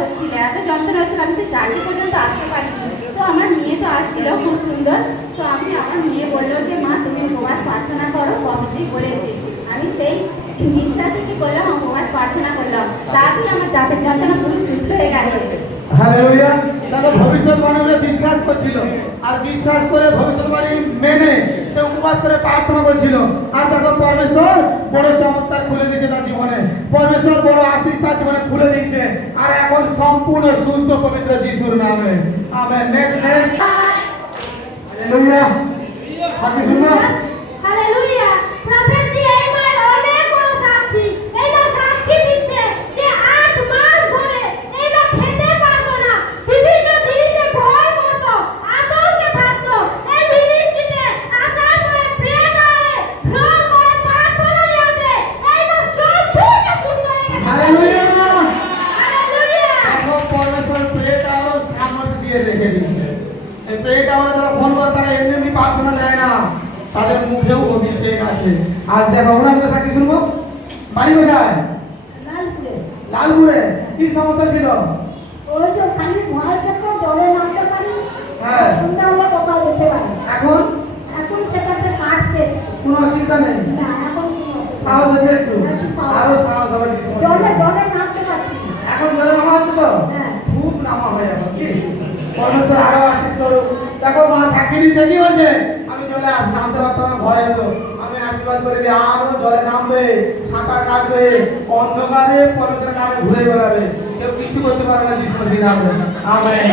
হচ্ছিল, এত যন্ত্রণা হচ্ছিল, আমি তো 4টে পর্যন্ত আসতে পারিনি। তো আমার মেয়ে তো আসছিল খুব সুন্দর। তো আমি আমার মেয়ে বললো যে মা তুমি উপবাস প্রার্থনা করো, কমিটি বলেছে। আমি সেই বিশ্বাসে কি করলাম, উপবাস প্রার্থনা করলাম, তাতেই আমার দাঁতের যন্ত্রণা পুরো সুস্থ হয়ে গেছে। হালেলুয়া। দেখো ভবিষ্যৎবাণীরা বিশ্বাস করছিল, আর বিশ্বাস করে ভবিষ্যৎবাণী মেনে সে উপবাস করে প্রার্থনা করছিল। আর দেখো পরমেশ্বর বড় চমৎকার খুলে দিয়েছে তার জীবনে, পরমেশ্বর বড় আশীষ তার জীবনে খুলে দিয়েছে, আর এখন সম্পূর্ণ সুস্থ পবিত্র যিশুর নামে। আমেন। Next next. হালেলুয়া। বাকি শুনো। হালেলুয়া। প্রফেট জি এইবার অনেক বড় সাক্ষী। এইবার সাক্ষী দিচ্ছে যে 8 মাস ধরে এইবার খেতে পারতো না, বিভিন্ন জিনিসে ভয় করতো, আতঙ্কে থাকতো। এই মিনিস্ট্রিতে আসার পরে প্রে করে, ফ্লো করে প্রার্থনা নিয়েছে, এইবার সম্পূর্ণ সুস্থ হয়ে গেছে। হালেলুয়া। হালেলুয়া। দেখো পরমেশ্বর প্রেটা আরো সামর্থ্য দিয়ে রেখে দিয়েছে। এই প্রেটা আমরা যারা ফোন করে তারা এমনি এমনি প্রার্থনা দেয় না, তাদের মুখেও অভিষেক আছে। আজ দেখো ওনার কথা কি শুনবো। বাড়ি কোথায়? লালপুরে। লালপুরে। কি সমস্যা ছিল? ওই তো খালি ভয় পেত, জলে নামতে পারি, হ্যাঁ। সন্ধ্যা হলে কোথাও যেতে পারি। এখন এখন সেটাতে কাটছে কোনো অসুবিধা নেই, না, এখন কোনো অসুবিধা সাহস হচ্ছে একটু, একটু সাহস। আরো সাহস হবে। জলে জলে নামতে পারছি না। এখন জলে নামা হচ্ছে তো হ্যাঁ। খুব নামা হয়ে যাবে। কি পরমেশ্বর আরো আশীষ করুক। দেখো মা সাক্ষী দিচ্ছে, কি বলছে? আমি জলে নামতে পারতাম না, ভয় হতো, আমি আশীর্বাদ করবি আরো জলে নামবে, সাঁতার কাটবে, অন্ধকারে পরমেশ্বরের নামে ঘুরে বেড়াবে, কেউ কিছু করতে পারবে না যিশু মসির নামে। আমেন।